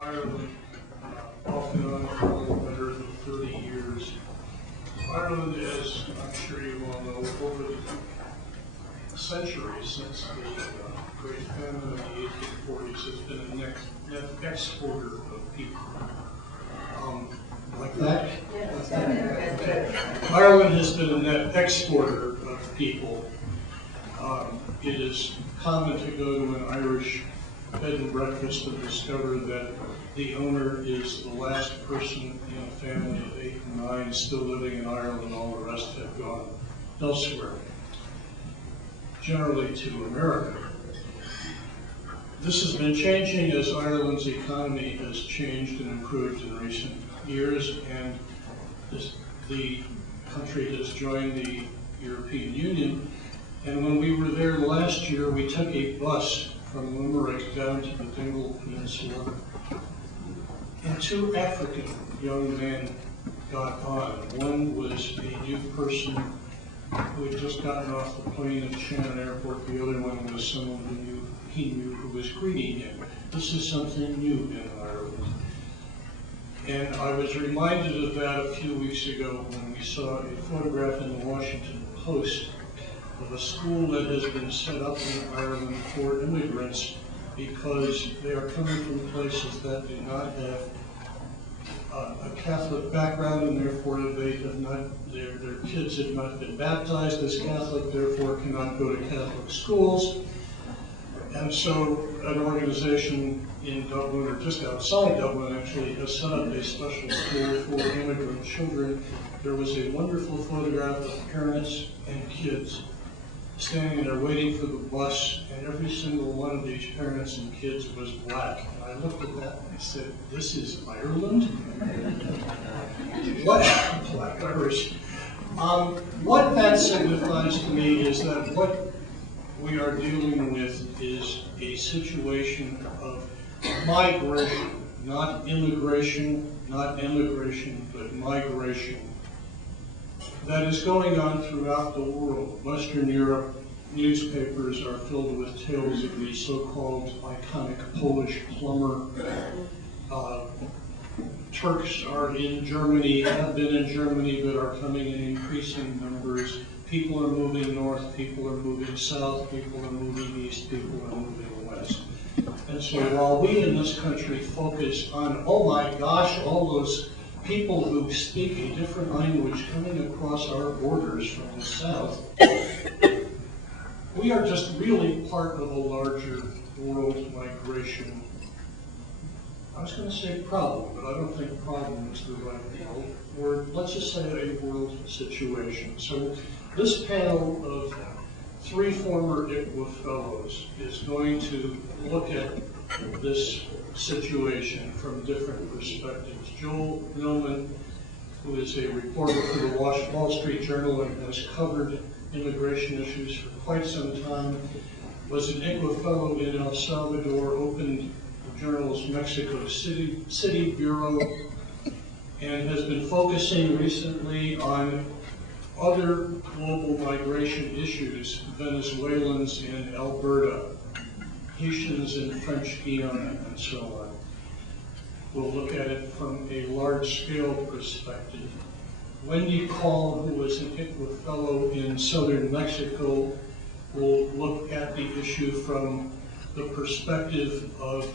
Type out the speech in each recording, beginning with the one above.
Ireland, off and on for a little better than 30 years. Ireland, as I'm sure you all know, over the centuries since the Great Famine of the 1840s, has been a net exporter of people. Like that? Okay. Ireland has been a net exporter of people. It is common to go to an Irish bed and breakfast and discover that the owner is the last person in a family of 8 and 9 still living in Ireland. All the rest have gone elsewhere, generally to America. This has been changing as Ireland's economy has changed and improved in recent years, and the country has joined the European Union. And when we were there last year, we took a bus from Limerick down to the Dingle Peninsula, and 2 African young men got on. One was a new person who had just gotten off the plane at Shannon Airport. The other one was someone he knew who was greeting him. This is something new in Ireland. And I was reminded of that a few weeks ago when we saw a photograph in the Washington Post of a school that has been set up in Ireland for immigrants because they are coming from places that do not have a Catholic background, and therefore they have not, their kids have not been baptized as Catholic, therefore cannot go to Catholic schools. And so an organization in Dublin, or just outside Dublin actually, has set up a special school for immigrant children. There was a wonderful photograph of parents and kids standing there waiting for the bus, and every single one of these parents and kids was black. And I looked at that and I said, "This is Ireland?" What? Black Irish. What that signifies to me is that what we are dealing with is a situation of migration, not immigration, not emigration, but migration, that is going on throughout the world. Western Europe newspapers are filled with tales of the so-called iconic Polish plumber. Turks are in Germany, have been in Germany, but are coming in increasing numbers. People are moving north, people are moving south, people are moving east, people are moving west. And so while we in this country focus on, oh my gosh, all those people who speak a different language coming across our borders from the south, we are just really part of a larger world migration. I was going to say problem, but I don't think problem is the right word. Let's just say a world situation. So this panel of 3 former ICWA fellows is going to look at this situation from different perspectives. Joel Millman, who is a reporter for the Wall Street Journal and has covered immigration issues for quite some time, was an ICWA fellow in El Salvador, opened the journal's Mexico City Bureau, and has been focusing recently on other global migration issues, Venezuelans in Alberta, Haitians in French Guiana, and so on. We'll look at it from a large-scale perspective. Wendy Call, who was an ICWA fellow in southern Mexico, will look at the issue from the perspective of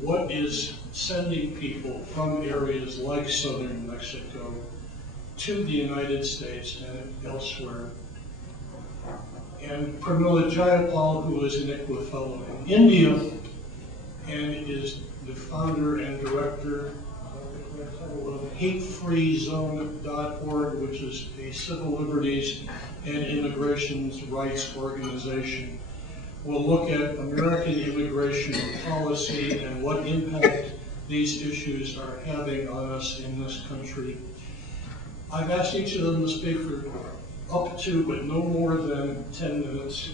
what is sending people from areas like southern Mexico to the United States and elsewhere. And Pramila Jayapal, who is an ICWA fellow in India and is the founder and director of HateFreeZone.org, which is a civil liberties and immigration rights organization. We'll look at American immigration policy and what impact these issues are having on us in this country. I've asked each of them to speak for up to, but no more than 10 minutes.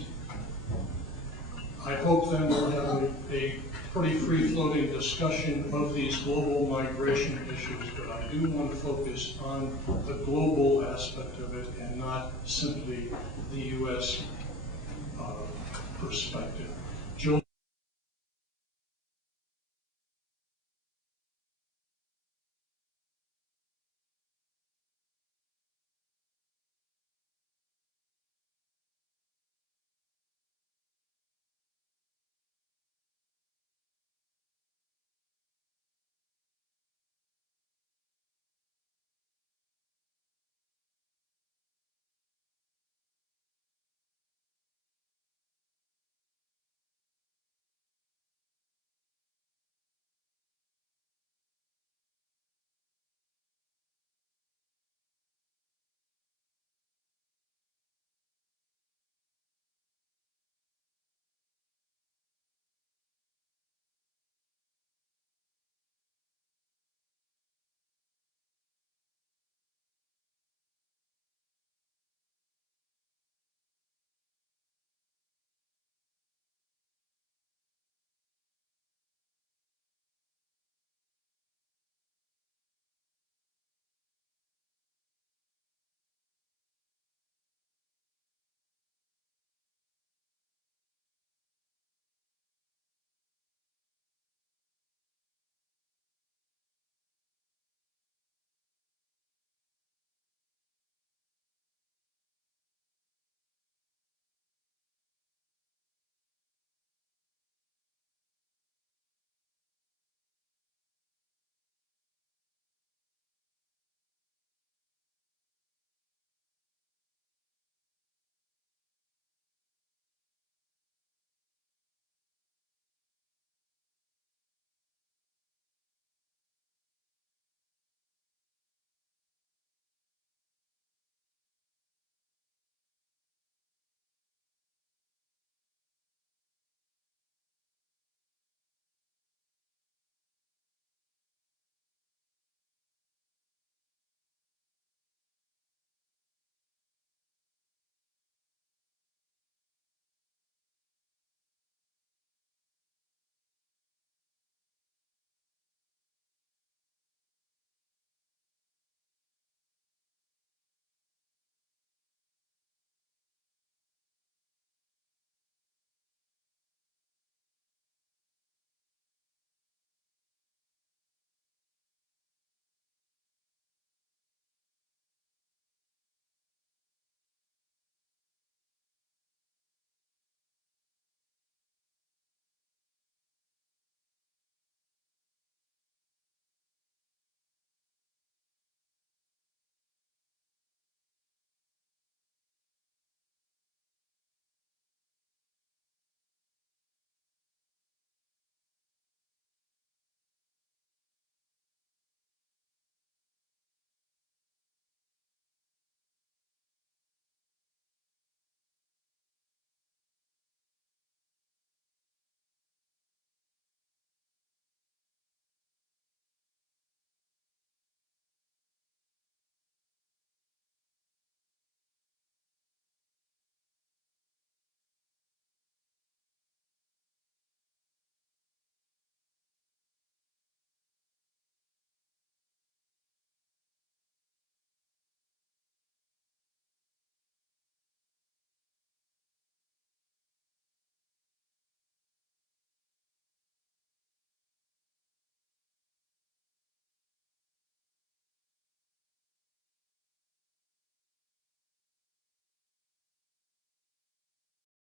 I hope then we'll have a pretty free-floating discussion of these global migration issues, but I do want to focus on the global aspect of it and not simply the U.S. Perspective.